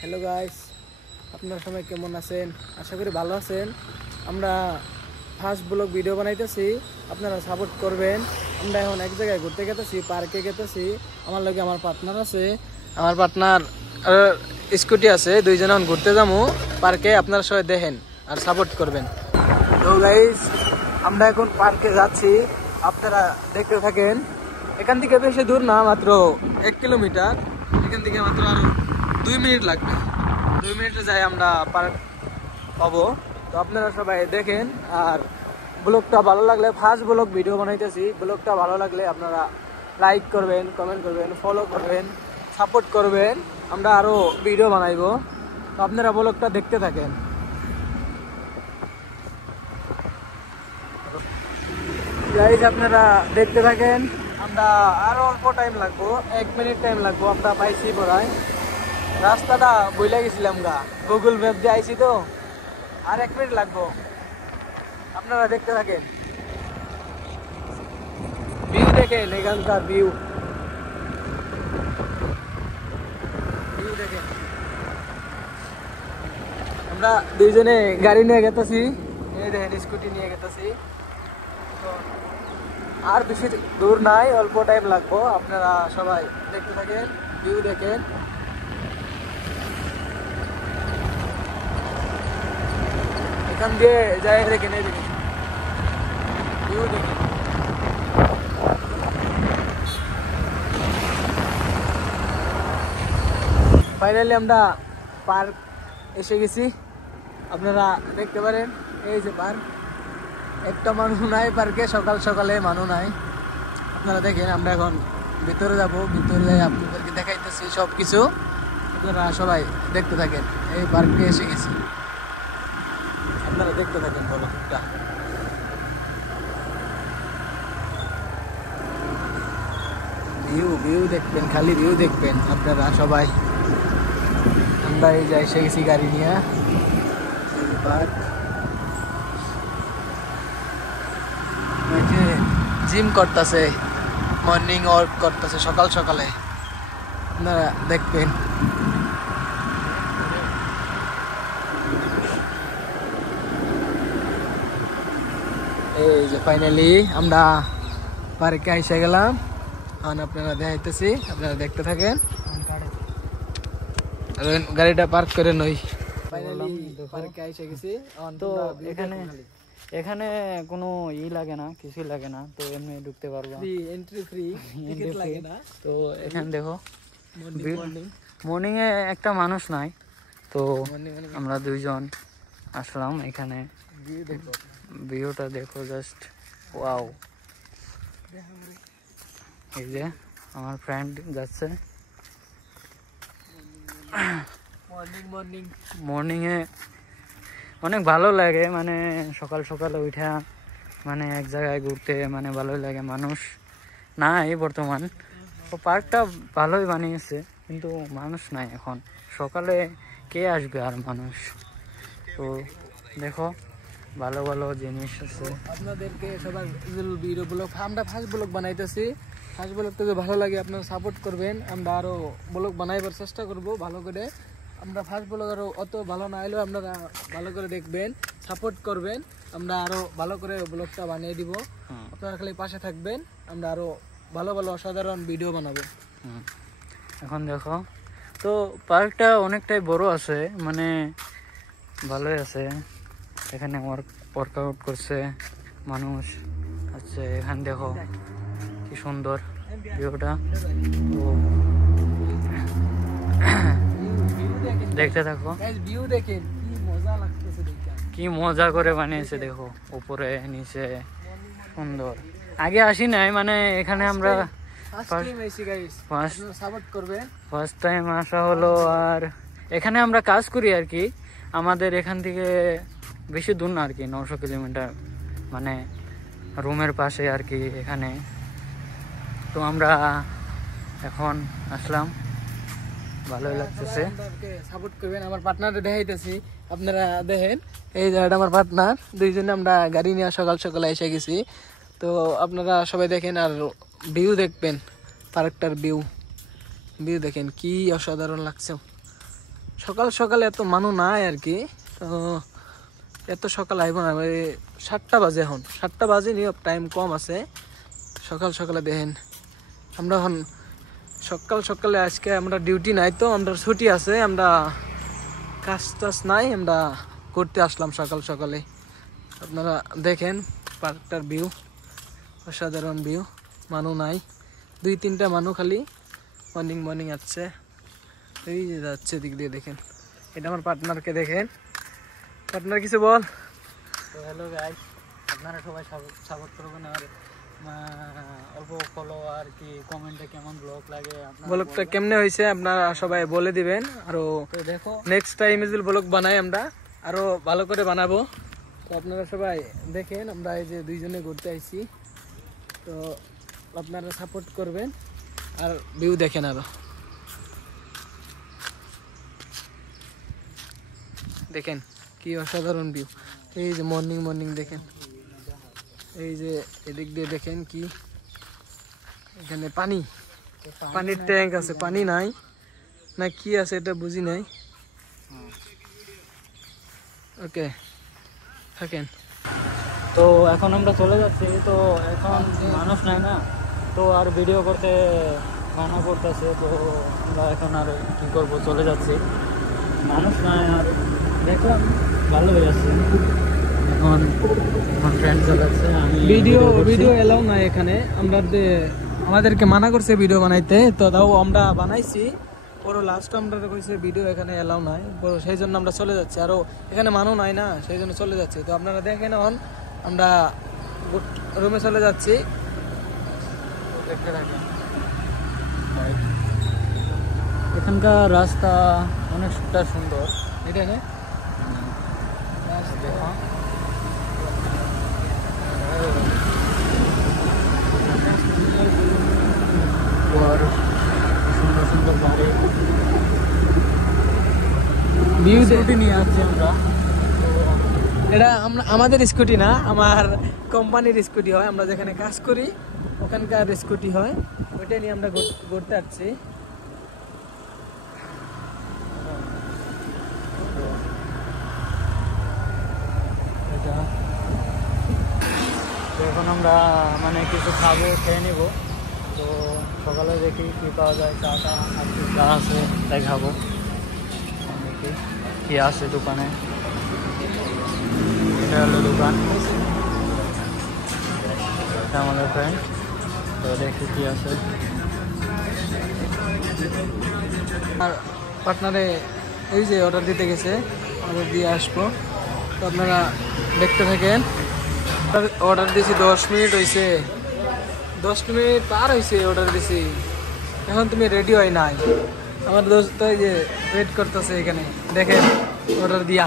Hello guys, আপনারা সবাই কেমন আছেন? আশা করি ভালো আছেন। আমরা ফার্স্ট ব্লগ ভিডিও বানাইতেছি, আপনারা সাপোর্ট করবেন। আমরা এখন এক জায়গায় ঘুরতে গেতেছি, পার্কে গেতেছি। আমার লগে আমার পার্টনার আছে, আমার পার্টনার স্কুটি আছে, দুইজন এখন ঘুরতে যাবো পার্কে। আপনারা সবাই দেখেন আর সাপোর্ট করবেন। তো গাইস, আমরা এখন পার্কে যাচ্ছি, আপনারা দেখতে থাকেন। এখান থেকে বেশি দূর না, মাত্র 1 কিলোমিটার। এখান থেকে মাত্র আরো 2 মিনিট লাগবে। 2 মিনিটে যাই আমরা পার্ক পাবো। তো আপনারা সবাই দেখেন, আর ব্লগটা ভালো লাগলে, ফার্স্ট ব্লগ ভিডিও বানাইতেছি, ব্লগটা ভালো লাগলে আপনারা লাইক করবেন, কমেন্ট করবেন, ফলো করবেন, সাপোর্ট করবেন। আমরা আরো ভিডিও বানাইবো, তো আপনারা ব্লগটা দেখতে থাকেন। গাইস, আপনারা দেখতে থাকেন। আমরা আরো অল্প টাইম লাগবো, 1 মিনিট টাইম লাগবো। আমরা পাইছি পড়ায়, রাস্তাটা বইলা গেছিলাম গা, গুগল ম্যাপ দিয়ে আইছি তো। আর 1 মিনিট লাগবো, আপনারা দেখতে থাকেন। ভিউ দেখেন, এখানকার ভিউ দেখেন। আমরা দুইজনে গাড়ি নিয়ে গেতেছি, এই দেখেন স্কুটি নিয়ে গেতেছি। তো আর বেশি দূর নাই, অল্প টাইম লাগবো। আপনারা সবাই দেখতে থাকেন, ভিউ দেখেন। এখান দিয়ে যাই দেখেন, এই দেখেন ভিউ দেখেন। ফাইনালি আমরা পার্ক এসে গেছি, আপনারা দেখতে পারেন। এই যে পার্ক, একটা মানুষ নাই পার্কে, সকাল সকালে মানুষ নাই। আপনারা দেখেন, আমরা এখন ভিতরে যাব, ভিতরে যাই আপনাদেরকে দেখাইতেছি সব কিছু। আপনারা সবাই দেখতে থাকেন। এই পার্কে এসে গেছি, আপনারা দেখতে থাকেন। ব্লগটা ভিউ দেখবেন, খালি ভিউ দেখবেন আপনারা সবাই। আমরা এই যে এসে গেছি গাড়ি নিয়ে পার্ক। জিম করতেছে, মর্নিং ওয়াক করতেছে সকাল সকালে, আপনারা দেখবেন। এই যে ফাইনালি আমরা পার্কে এসে গেলাম, এখন আপনারা দেখাইতেছি, আপনারা দেখতে থাকেন। গাড়িটা পার্ক করে নই, ফাইনালি পার্কে এসে গেছি। তো এখানে কোনো লাগে না, কিছু লাগে না, তো এমনি ঢুকতে পারবো, এন্ট্রি ফ্রি, টিকিট লাগে না। তো এখানে দেখো মর্নিং এ একটা মানুষ নাই, তো আমরা দুইজন আসলাম এখানে। ভিউটা দেখো, জাস্ট ওয়াও। এই যে আমার ফ্রেন্ড যাচ্ছে মর্নিং এ, অনেক ভালো লাগে, মানে সকাল সকালে উঠা, মানে এক জায়গায় ঘুরতে, মানে ভালোই লাগে। মানুষ নাই বর্তমান, তো পার্কটা ভালোই বানিয়েছে, কিন্তু মানুষ নাই এখন। সকালে কে আসবে আর মানুষ? তো দেখো, ভালো ভালো জিনিস আছে। আপনাদেরকে সবার ভিডিও ব্লগ, আমরা ফার্স্ট ব্লগ বানাইতেছি। ফার্স্ট ব্লগটা যদি ভালো লাগে আপনারা সাপোর্ট করবেন। আমরা আরো ব্লগ বানাইবার চেষ্টা করব ভালো করে। আমরা ফার্স্ট ব্লগ আরো অত ভালো না হলেও আপনারা ভালো করে দেখবেন, সাপোর্ট করবেন। আমরা আরো ভালো করে ব্লগটা বানিয়ে দিব, আপনারা খালি পাশে থাকবেন। আমরা আরো ভালো ভালো অসাধারণ ভিডিও বানাবো। এখন দেখো, তো পার্কটা অনেকটাই বড় আছে, মানে ভালোই আছে। এখানে ওয়ার্কআউট করছে মানুষ আছে। এখানে দেখো কি সুন্দর ভিউটা, তো দেখতে থাকো। ভিউ দেখেন, কি মজা লাগতেছে, কি মজা করে বানিয়েছে দেখো, উপরে নিচে সুন্দর। আগে আসি নাই, মানে এখানে আমরা ফার্স্ট টাইম আসা হলো। আর এখানে আমরা কাজ করি আর কি, আমাদের এখান থেকে বেশি দূর না আর কি, 900 কিলোমিটার, মানে রুমের পাশে আর কি এখানে। তো আমরা এখন আসলাম, ভালোই লাগতেছে। সাপোর্ট করবেন, আমার পার্টনারে দেখাইতেছি, আপনারা দেখেন। এই যে আমার পার্টনার, দুইজনে আমরা গাড়ি নিয়ে সকাল সকালে এসে গেছি। তো আপনারা সবাই দেখেন আর ভিউ দেখবেন, পার্কটার ভিউ দেখেন কি অসাধারণ লাগছে। সকাল সকালে এত মানুষ নাই আর কি, তো এত সকাল আইব না, 7টা বাজে, এখন 7টা বাজে নি, টাইম কম আছে। সকাল সকালে দেখেন আমরা এখন সকাল সকালে, আজকে আমরা ডিউটি নাই, তো আমরা ছুটি আছে, আমরা কাজ টাজ নাই, আমরা করতে আসলাম সকাল সকালে। আপনারা দেখেন পার্কটার ভিউ, অসাধারণ ভিউ, মানুষ নাই, 2-3টা মানুষ খালি মর্নিং মর্নিং আসছে, এই যে যাচ্ছে দিক দিয়ে। দেখেন এটা আমার পার্টনারকে, দেখেন পার্টনার কিছু বল। তো হ্যালো গাইস, আপনারা সবাই সাপোর্ট করবেন, আর অল্প ফলো আর কি, কমেন্টে কেমন ব্লগ লাগে ব্লগটা কেমনে হয়েছে আপনারা সবাই বলে দিবেন। আরো দেখো নেক্সট টাইম যদি ব্লগ বানাই আমরা আরো ভালো করে বানাবো। তো আপনারা সবাই দেখেন, আমরা এই যে 2জনে ঘুরতে আইছি, তো আপনারা সাপোর্ট করবেন আর ভিউ দেখেন। আরো দেখেন কি অসাধারণ ভিউ, এই যে মর্নিং মর্নিং দেখেন, এই যে এদিক দিয়ে দেখেন কি, এখানে পানি, পানির ট্যাঙ্ক আছে, পানি নাই না কি আছে এটা বুঝি নাই। ওকে থাকেন। তো এখন আমরা চলে যাচ্ছি, তো এখন মানুষ নাই না, তো আর ভিডিও করতে মানা করতেছে, তো আমরা এখন আর কি করব, চলে যাচ্ছি, মানুষ নাই। আর দেখলাম ভালো হয়ে যাচ্ছে, এখন আমার ফ্রেন্ড চালাচ্ছে, আমি ভিডিও এলাও না এখানে, আমাদেরকে মানা করছে ভিডিও বানাইতে, তো তাও আমরা বানাইছি, পরে লাস্ট আমরা কইছে ভিডিও এখানে এলাও নাই, সেই জন্য আমরা চলে যাচ্ছি, আরো এখানে মানুষ নাই না, সেই জন্য চলে যাচ্ছি। তো আপনারা দেখেন এখন আমরা রুমে চলে যাচ্ছি, দেখতে থাকেন। এখানকার রাস্তা অনেকটা সুন্দর, এটা না দেখো আর সুন্দর সুন্দর বাড়ি, ভিউ স্কুটি নিয়ে আসছি আমরা। এটা আমাদের স্কুটি না, আমার কোম্পানির স্কুটি হয়, আমরা যেখানে কাজ করি ওখানকার স্কুটি হয়, ওইটা নিয়ে আমরা ঘুরতে আসছি। এটা তো এখন আমরা মানে কিছু খাবো, খেয়ে নেবো, তো সকালে দেখি কি পাওয়া যায়, চাটা আর কি চা আছে তাই খাবো, দেখি কি আছে দোকানে। এটা হলো দোকান, এটা আমাদের ফ্রেন্ড, তো দেখি কি আছে। আর পার্টনারে এই যে অর্ডার দিতে গেছে, অর্ডার দিয়ে আসবো, তো আপনারা দেখতে থাকেন। অর্ডার দিয়েছি 10 মিনিট হয়েছে, 10 মিনিট পার হয়েছে অর্ডার দিছি, এখন তুমি রেডি হয় নাই। আমার দোস্ত এই যে ওয়েট করতেছে এখানে, দেখেন অর্ডার দিয়া।